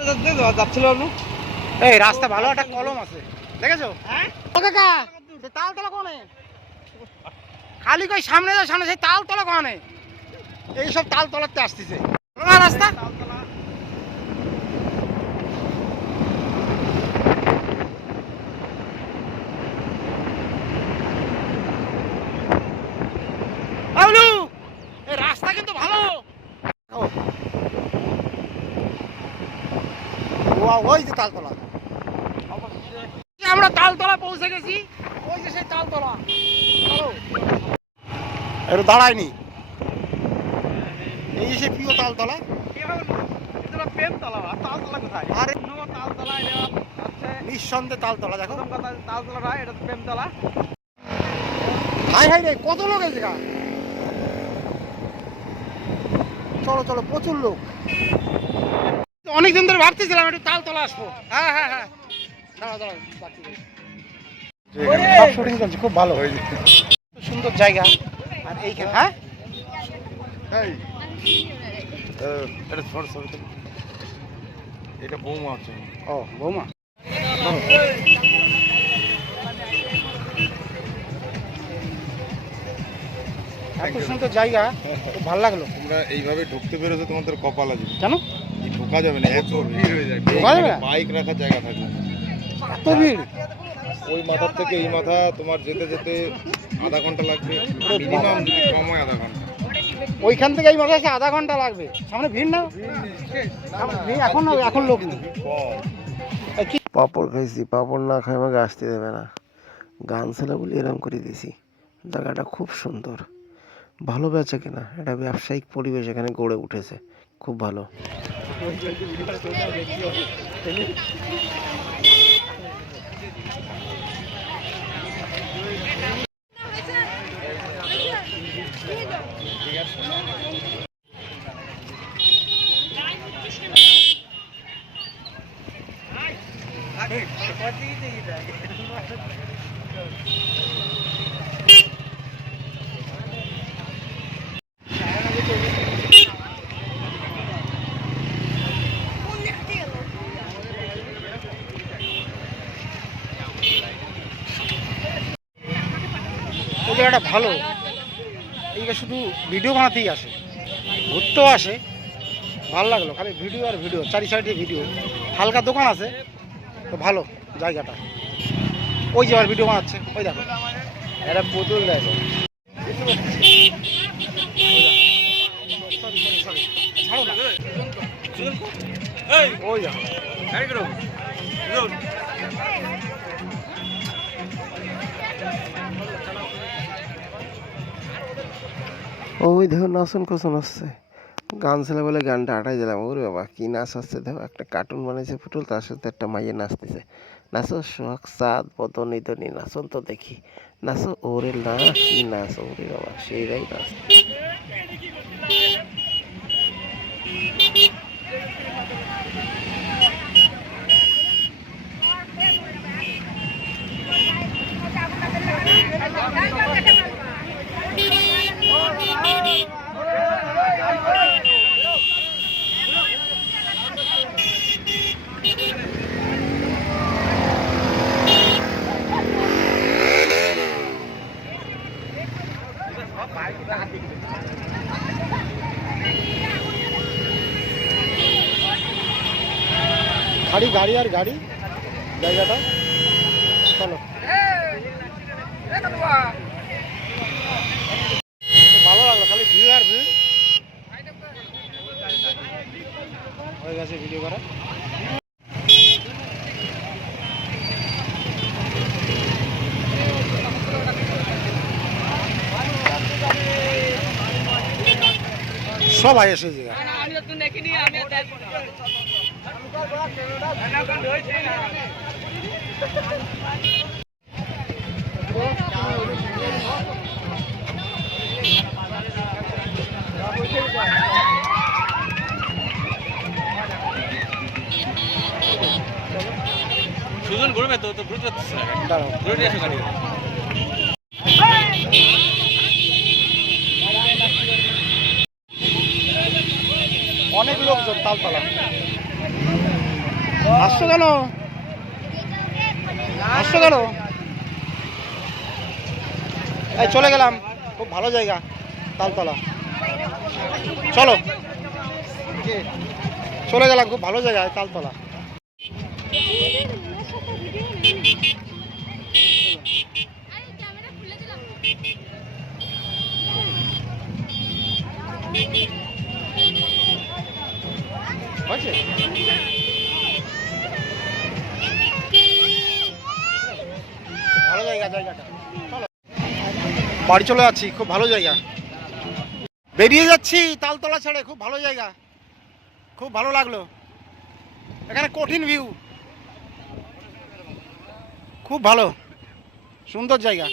যাচ্ছিল এই রাস্তা ভালো একটা কলম আছে। দেখেছ? হ্যাঁ? কাকা তাল তলা কোনে? খালি কই সামনে যাও সামনে সেই তাল তলা কোনে? এইসব তাল তলাতে আসতেছে। রাস্তা বাবলু এই রাস্তা কিন্তু ভালো ও ওয়া, ওই যে তালতলা। আমরা তালতলা পৌঁছে গেছি। ওই যে সেই তালতলা। একটু দাঁড়ায়নি। এই যে সেই প্রিয় তালতলা। এটা নিঃসন্দেহে তালতলা দেখো। তালতলা এটা প্রেমতলা হাই হাই রে কত লোক এসে গা চলো চলো প্রচুর লোক। অনেকদিন ধরে ভাবতেছিলাম একটু তালতলা আসব। হ্যাঁ হ্যাঁ হ্যাঁ। দাঁড়া দাঁড়া বাকি সব শুটিং চলছে খুব ভালো। হয়েছে সুন্দর জায়গা। আর এইখানে হ্যাঁ? এটা এটা বৌমা আছে। ও বৌমা। এত সুন্দর জায়গা খুব ভালো লাগল। তোমরা এইভাবে ঢুকতে পেরেছ তোমাদের কপাল আছে। কেন ঢোকা যাবে না। এত ভিড় হয়ে যায়। ঢোকা যাবে না? বাইক রাখার জায়গা থাকবে না। এত ভিড়? ওই মাথার থেকে এই মাথা তোমার যেতে যেতে আধা ঘণ্টা লাগবে। মিনিমাম যদি কম হয় আধা ঘণ্টা। ওইখান থেকে এই মাথায় আধা ঘণ্টা লাগবে। সামনে ভিড় না? ভিড় এখন এখন লোক নেই। পাপড় খাইছি পাপড় না খাই আমাকে আসতে দেবে না। গান ছেলে বলে এরম করে দিছি। জায়গাটা খুব সুন্দর। ভালো বেচে কিনা। একটা ব্যবসায়িক পরিবেশ এখানে গড়ে উঠেছে। খুব ভালো। ওই জায়গাটা ভালো এইটা শুধু ভিডিও বানাতেই আসে ঘুরতেও আসে ভালো লাগল খালি ভিডিও আর ভিডিও চারি সাইডে ভিডিও হালকা দোকান আছে তো ভালো জায়গাটা ওই যে আবার ভিডিও বানাচ্ছে ওই দেখো এটা পুতুল দেখো। ওই দেখো ওই দেখো নাচন কচন আসছে। গান ছেলে বলে গানটা আটাই দিলাম। ওরে বাবা, কি নাচ আসছে দেখো। একটা কার্টুন বানিয়েছে পুতুল, তার সাথে একটা মাইয়ে নাচতেছে। নাচো শখ সাদ বদনি দনি নাচন তো দেখি। নাচো, ওরে না, কি নাচ, ওরে বাবা সেইটাই নাচ। খালি গাড়ি আর গাড়ি। জায়গাটা। চলো। ভালো লাগল, খালি ভিড় আর ভিড় হয়ে গেছে ভিডিও করা। সবাই এসেছে সুজন ঘুরবে তো তো ঘুরতে পারছিস না। দাঁড়াও। ঘুরে নিয়ে এসো গাড়ি। অনেক লোকজন তালতলা। আসছো কেন আসছো কেন এই, চলে গেলাম। খুব ভালো জায়গা, তালতলা। চলো। চলে গেলাম, খুব ভালো জায়গা তালতলা। হয়েছে? বাড়ি চলে যাচ্ছি, খুব ভালো জায়গা। বেরিয়ে যাচ্ছি তালতলা ছেড়ে, খুব ভালো জায়গা। খুব ভালো লাগল। এখানে কঠিন ভিউ খুব ভালো। সুন্দর জায়গা।